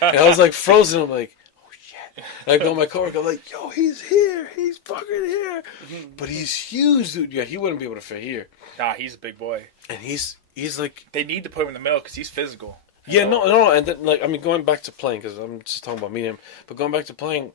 And I was like frozen. I'm like, oh shit. I go to my coworker. I'm like, yo, he's here. He's fucking here. But he's huge, dude. Yeah, he wouldn't be able to fit here. Nah, he's a big boy. And he's like, they need to put him in the middle because he's physical. Yeah, no. And then, like, I mean, going back to playing, because I'm just talking about meeting him, but going back to playing,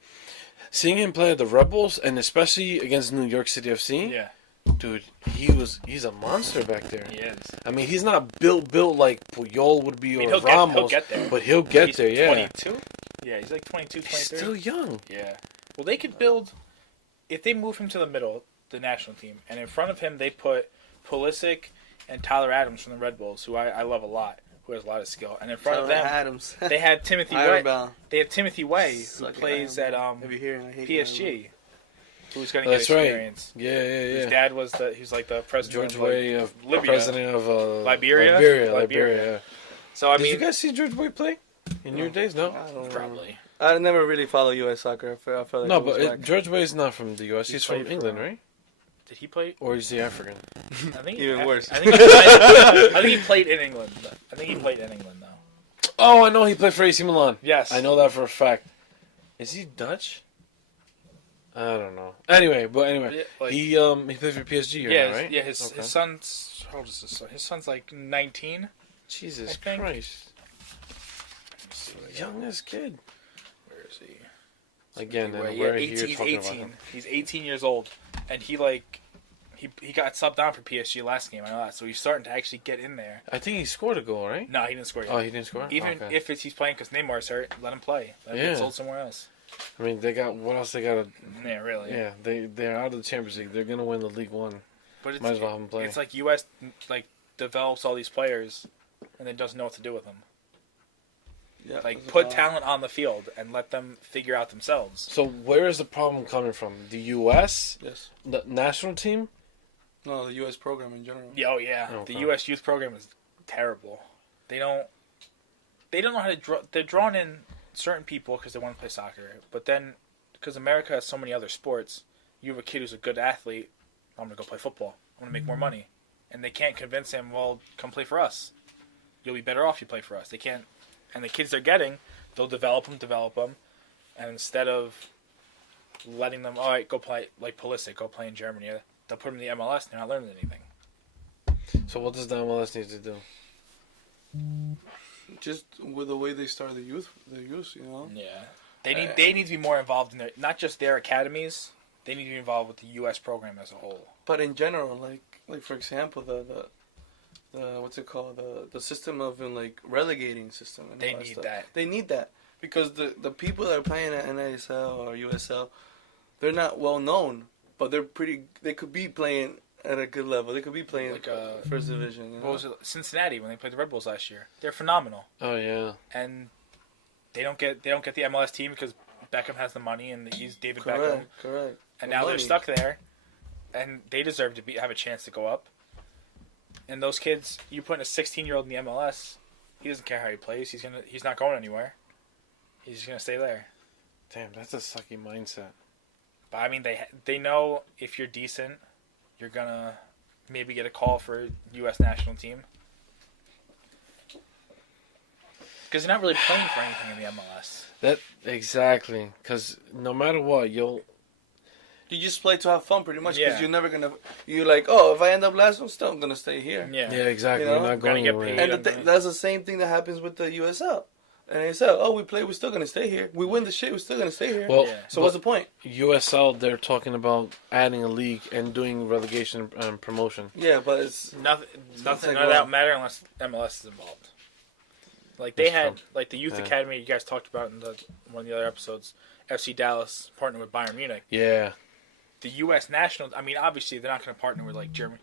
seeing him play at the Rebels, and especially against New York City FC, Yeah. dude, he's a monster back there. He is. I mean, he's not built like Puyol would be, or Ramos, he'll get there. But he'll get there, yeah. 22? Yeah, he's like 22, 23. He's still young. Yeah. Well, they could build, if they move him to the middle, the national team, and in front of him they put Pulisic and Tyler Adams from the Red Bulls, who I love a lot, who has a lot of skill. And in front of them, Adams. they had Timothy Way. They had Timothy Way, who plays at PSG. Who's going to get experience. Right. Yeah. His dad was he's like the president George Way of Libya. President of Liberia. Yeah. So Did you guys see George Way play in your days? No, probably. I never really follow U.S. soccer. I feel like no, but George Way is not from the U.S. He's from England, right? Did he play? Or is he African? I think even worse. I think he played in England. I think he played in England though. Oh, I know he played for AC Milan. Yes, I know that for a fact. Is he Dutch? I don't know. Anyway, he played for PSG, right? Yeah, his son's how old is his son? His son's like 19. Jesus Christ! Youngest kid. Where is he? Again, where he's 18. He's 18 years old, and he got subbed on for PSG last game. I know that, so he's starting to actually get in there. I think he scored a goal, right? No, he didn't score yet. Oh, he didn't score. Even if he's playing because Neymar's hurt, let him play. Let him get sold somewhere else. I mean, they got what else? They got Yeah, really. Yeah, they're out of the Champions League. They're gonna win the League One. But might as well have them play. It's like U.S. like develops all these players, and then doesn't know what to do with them. Yeah, like put talent on the field and let them figure out themselves. So where is the problem coming from? The U.S. Yes. The national team? No, the U.S. program in general. Yeah, The U.S. youth program is terrible. They don't know how to draw. They're drawn in certain people because they want to play soccer, but then because America has so many other sports, you have a kid who's a good athlete. I'm gonna go play football. I'm gonna make more money, and they can't convince him. Well, come play for us. You'll be better off if you play for us. They can't. And the kids they're getting, they'll develop them, and instead of letting them, all right, go play like Pulisic, go play in Germany, they'll put them in the MLS. And they're not learning anything. So what does the MLS need to do? Just with the way they start the youth, you know. Yeah, they need to be more involved in their not just their academies. They need to be involved with the U.S. program as a whole. But in general, like for example, the what's it called, the system of like relegating system. And they need that. They need that because the people that are playing at NASL or USL, they're not well known, but they could be playing at a good level. They could be playing like first division. You know? What was it? Cincinnati when they played the Red Bulls last year. They're phenomenal. Oh yeah. And they don't get the MLS team because Beckham has the money and he's David Correct, Beckham. Correct. And now they're stuck there, and they deserve to have a chance to go up. And those kids, you put in a 16-year-old in the MLS, he doesn't care how he plays. He's not going anywhere. He's just gonna stay there. Damn, that's a sucky mindset. But I mean, they know if you're decent, you're gonna maybe get a call for U.S. national team. Because you're not really playing for anything in the MLS. Exactly. Because no matter what, you just play to have fun, pretty much. Because you're never gonna. You're like, oh, if I end up last, I'm still gonna stay here. Yeah, exactly. You know? You're not going anywhere. And that's the same thing that happens with the USL. And they say, oh, we're still gonna stay here. We win the shit, we're still gonna stay here. Well, so what's the point? USL, they're talking about adding a league and doing relegation and promotion. Yeah, but it's nothing. None of that matter unless MLS is involved. Like they had, like the youth academy you guys talked about in one of the other episodes. FC Dallas partnered with Bayern Munich. Yeah. The U.S. national. I mean, obviously they're not going to partner with like Germany.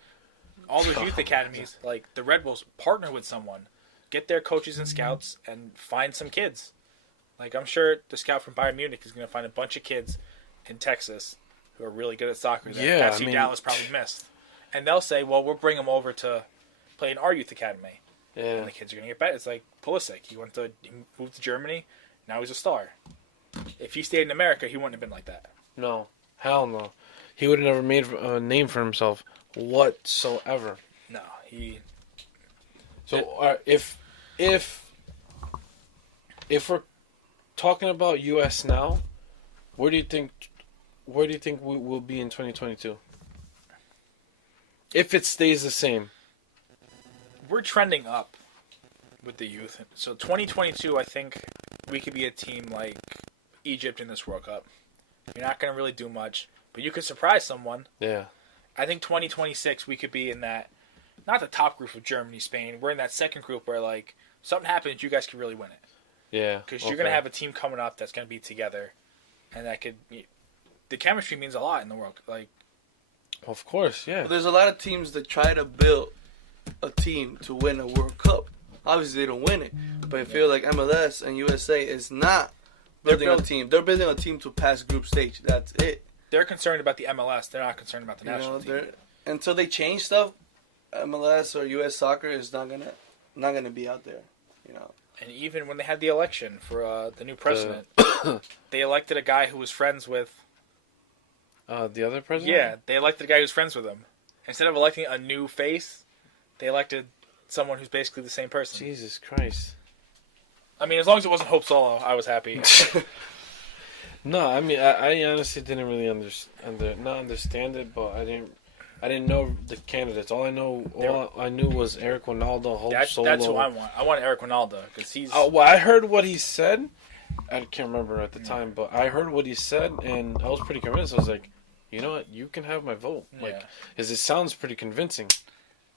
All those youth academies, like the Red Bulls, partner with someone, get their coaches and scouts, and find some kids. Like I'm sure the scout from Bayern Munich is going to find a bunch of kids in Texas who are really good at soccer that FC Dallas probably missed, and they'll say, "Well, we'll bring them over to play in our youth academy." Yeah. And the kids are going to get better. It's like Pulisic. He moved to Germany. Now he's a star. If he stayed in America, he wouldn't have been like that. No. Hell no. He would have never made a name for himself whatsoever. No, he... So, if we're talking about U.S. now, where do you think we will be in 2022? If it stays the same. We're trending up with the youth. So 2022, I think we could be a team like Egypt in this World Cup. You're not going to really do much, but you could surprise someone. Yeah. I think 2026 we could be in that, not the top group of Germany, Spain. We're in that second group where, like, something happens, you guys could really win it. Yeah. Because you're going to have a team coming up that's going to be together, and that could be, the chemistry means a lot in the world. Like, of course, yeah. But there's a lot of teams that try to build a team to win a World Cup. Obviously, they don't win it, but I feel like MLS and USA is not building a team. They're building a team to pass group stage. That's it. They're concerned about the MLS. They're not concerned about the national team. Until they change stuff, MLS or US soccer is not gonna be out there. You know. And even when they had the election for the new president, they elected a guy who was friends with. The other president? Yeah, they elected a guy who's friends with him. Instead of electing a new face, they elected someone who's basically the same person. Jesus Christ. I mean, as long as it wasn't Hope Solo, I was happy. No, I mean, I honestly didn't really not understand it, but I didn't know the candidates. All I knew was Eric Ronaldo, Hope Solo. That's who I want. I want Eric Ronaldo because he's. Well, I heard what he said. I can't remember at the time, but I heard what he said, and I was pretty convinced. I was like, you know what? You can have my vote. Like, because it sounds pretty convincing.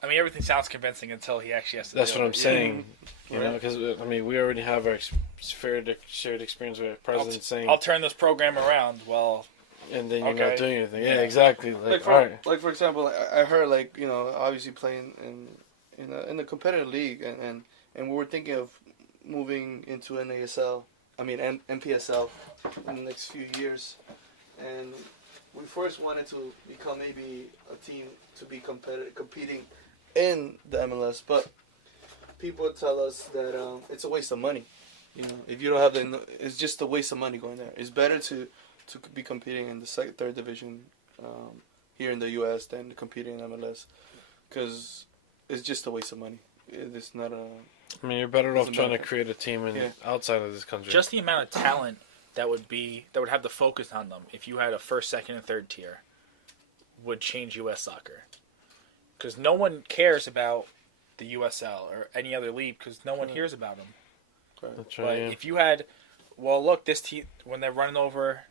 I mean, everything sounds convincing until he actually has to. That's what I'm saying. You know, because I mean, we already have our shared experience with the president saying, "I'll turn this program around." Well, and then you're not doing anything. Yeah, exactly. Like for example, I heard, like, you know, obviously playing in the competitive league, and we were thinking of moving into NASL. I mean NPSL in the next few years, and we first wanted to become maybe a team to be competing in the MLS, but people tell us that it's a waste of money. You know, if you don't have it's just a waste of money going there. It's better to be competing in the third division here in the U.S. than competing in MLS, because it's just a waste of money. It's not a. I mean, you're better off trying to create a team outside of this country. Just the amount of talent that would have the focus on them if you had a first, second, and third tier would change U.S. soccer. Because no one cares about the USL or any other league because no one hears about them. That's right, but if you had, well, look, this team, when they're running over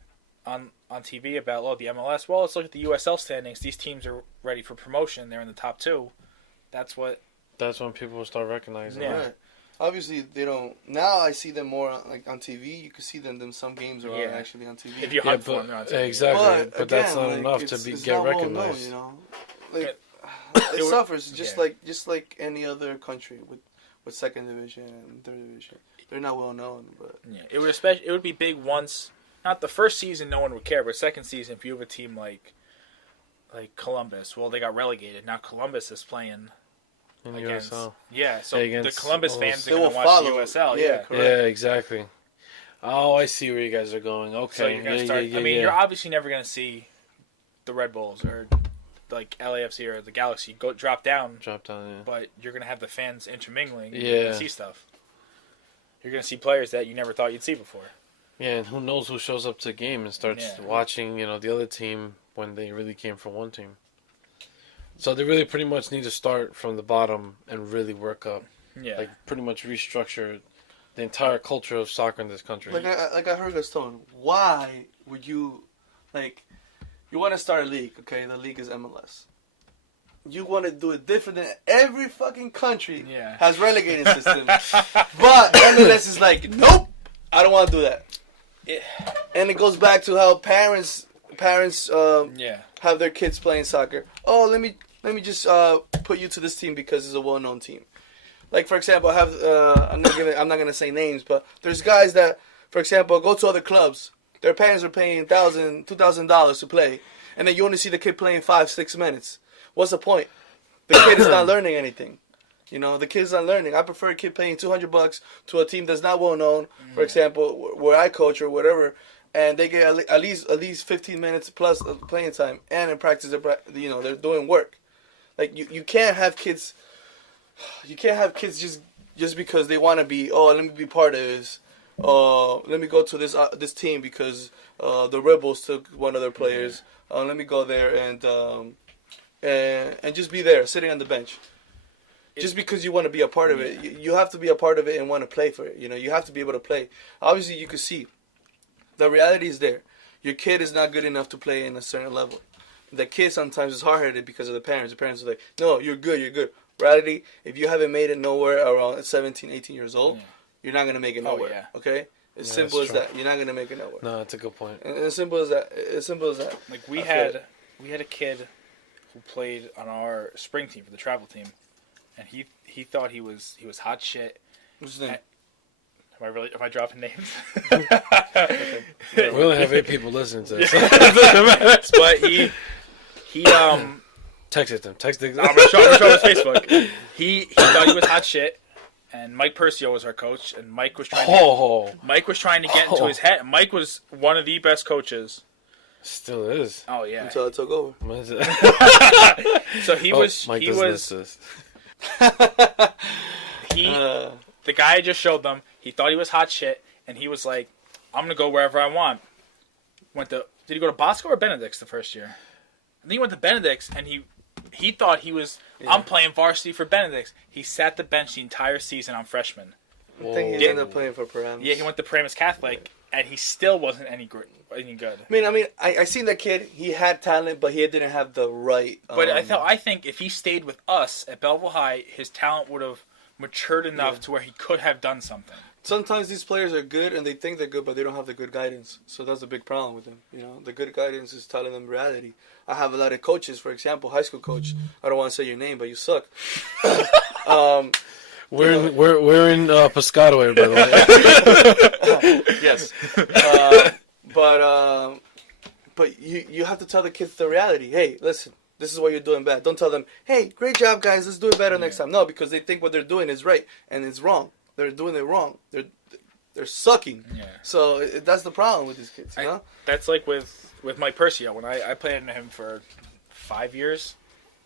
on TV about, the MLS, well, let's look at the USL standings. These teams are ready for promotion. They're in the top two. That's when people will start recognizing. Yeah. Right. Obviously, they don't. Now I see them more on TV. You can see them in some games are actually on TV. If you hunt for them, they're on TV. Exactly. But again, that's not enough to get recognized. Well known, it suffers just like any other country with second division and third division. They're not well known, but it would be big once. Not the first season, no one would care, but second season, if you have a team like Columbus, well, they got relegated. Now Columbus is playing against USL. So the Columbus fans are going to watch the USL. Yeah, exactly. Oh, I see where you guys are going. Okay, so you're going to start. I mean, you're obviously never going to see the Red Bulls or like LAFC or the Galaxy drop down. Yeah. But you're going to have the fans intermingling. Yeah. You're going to see stuff. You're going to see players that you never thought you'd see before. Yeah, and who knows who shows up to the game and starts watching, the other team when they really came from one team. So they really pretty much need to start from the bottom and really work up. Yeah. Like, pretty much restructure the entire culture of soccer in this country. Like I heard Gaston, why would you, you want to start a league, okay? The league is MLS. You want to do it different than every fucking country has relegating system. But MLS is like, nope, I don't want to do that. And it goes back to how parents have their kids playing soccer. Oh, let me just put you to this team because it's a well-known team. Like, for example, I have I'm not gonna say names, but there's guys that, for example, go to other clubs. Their parents are paying $1,000, $2,000 to play, and then you only see the kid playing 5-6 minutes. What's the point? The kid is not learning anything. The kid's not learning. I prefer a kid paying $200 to a team that's not well known. For example, where I coach or whatever, and they get at least 15 minutes plus of playing time, and in practice, they're doing work. Like you can't have kids. You can't have kids just because they want to be. Oh, let me be part of this. let me go to this team because the Rebels took one of their players. Let me go there and just be there, sitting on the bench. Just because you want to be a part of it, you have to be a part of it and want to play for it. You know, you have to be able to play. Obviously, you can see the reality is there. Your kid is not good enough to play in a certain level. The kid sometimes is hard-headed because of the parents. The parents are like, no, you're good, you're good. Reality, if you haven't made it nowhere around 17, 18 years old, you're not going to make it nowhere, okay? As simple as that. You're not going to make it nowhere. No, that's a good point. And as simple as that. As simple as that. Like, we had a kid who played on our spring team for the travel team, and he thought he was hot shit. What's his name? Am I dropping names? Okay. We only have 8 people listening to this. But he Text it to him. I'm gonna show his Facebook. He thought he was hot shit, and Mike Percio was our coach, and Mike was trying to get into his head. Mike was one of the best coaches. Still is. Oh yeah. Until I took over. So he was. Mike he was. The guy I just showed them. He thought he was hot shit, and he was like, "I'm gonna go wherever I want." Did he go to Bosco or Benedict's the first year? And then he went to Benedict's, and he thought he was. Yeah. I'm playing varsity for Benedict's. He sat the bench the entire season on freshman. I think he ended up playing for Paramus. Yeah, he went to Paramus Catholic, and he still wasn't any good. I mean, I seen that kid. He had talent, but he didn't have the right. But I think if he stayed with us at Belleville High, his talent would have matured enough to where he could have done something. Sometimes these players are good and they think they're good, but they don't have the good guidance. So that's a big problem with them. You know, the good guidance is telling them reality. I have a lot of coaches, for example, high school coach. I don't want to say your name, but you suck. We're in Pescado, by the way. Yes, but you have to tell the kids the reality. Hey, listen, this is what you're doing bad. Don't tell them, hey, great job, guys. Let's do it better next time. No, because they think what they're doing is right and it's wrong. They're doing it wrong. They're sucking. Yeah. So that's the problem with these kids. You know? That's like with Mike Percio. When I played under him for 5 years,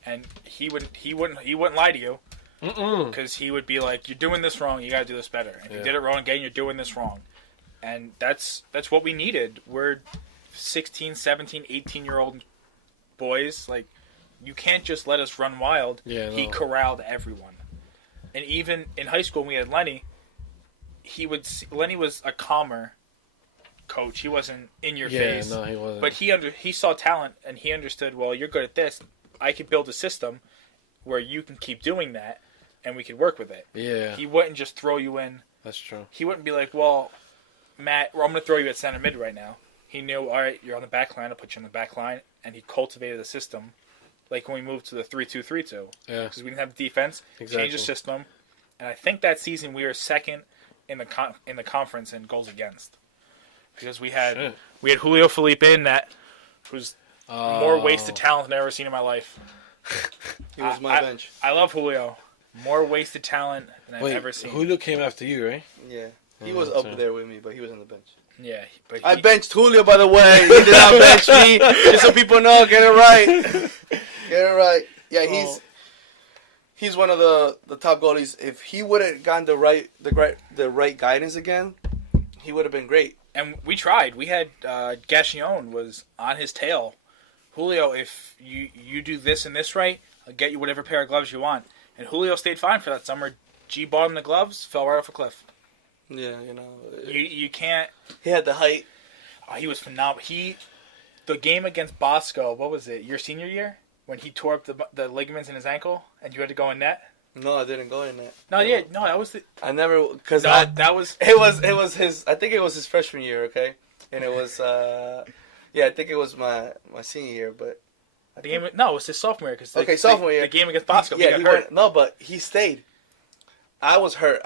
and he wouldn't lie to you, because he would be like, "You're doing this wrong. You got to do this better. If you did it wrong again, you're doing this wrong." And that's what we needed. We're 16, 17, 18-year-old boys. Like, you can't just let us run wild. Yeah, no. He corralled everyone. And even in high school, when we had Lenny, Lenny was a calmer coach. He wasn't in your face. No, he wasn't. But he saw talent, and he understood, well, you're good at this. I could build a system where you can keep doing that, and we could work with it. Yeah. He wouldn't just throw you in. That's true. He wouldn't be like, well, Matt, I'm going to throw you at center mid right now. He knew, all right, you're on the back line. I'll put you on the back line. And he cultivated a system. Like when we moved to the 3-2-3-2. Yeah. Because we didn't have defense. Exactly. Changed the system. And I think that season we were second in the conference in goals against. Because we had Julio Felipe in that, who's more wasted talent than I've ever seen in my life. He was my bench. I love Julio. More wasted talent than I've ever seen. Julio came after you, right? Yeah. He was up there with me, but he was on the bench. Yeah. I benched Julio, by the way. He did not bench me. Just so people know, get it right. Get it right. Yeah, he's one of the top goalies. If he would have gotten the right guidance again, he would have been great. And we tried. We had Gachillon was on his tail. Julio, if you do this and this right, I'll get you whatever pair of gloves you want. And Julio stayed fine for that summer. G bought him the gloves, fell right off a cliff. Yeah, you know. You can't. He had the height. Oh, he was phenomenal. The game against Bosco, what was it? Your senior year? When he tore up the ligaments in his ankle and you had to go in net? No, I didn't go in net. No, that was the... I never... Because that was... It was his... I think it was his freshman year, okay? And it was... I think it was my senior year, but... It was his sophomore year. Sophomore year. The game against Bosco, he got hurt. No, but he stayed. I was hurt.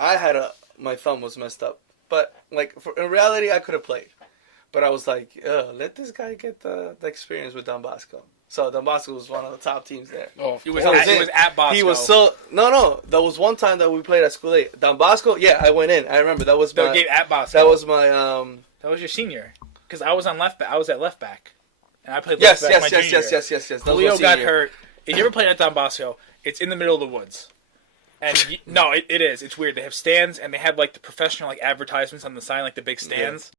My thumb was messed up. But, in reality, I could have played. But I was like, let this guy get the experience with Don Bosco. So Don Bosco was one of the top teams there. Oh, it was at Bosco. He was so... No. There was one time that we played at School 8. Don Bosco, yeah, I went in. I remember. That was my... game at Bosco. That was my... That was your senior. Because I was on left back. I was at left back. And I played left back my junior year. Yes. Julio got hurt. If you ever played at Don Bosco, it's in the middle of the woods. And no, it is. It's weird. They have stands, and they have like the professional like advertisements on the sign, like the big stands.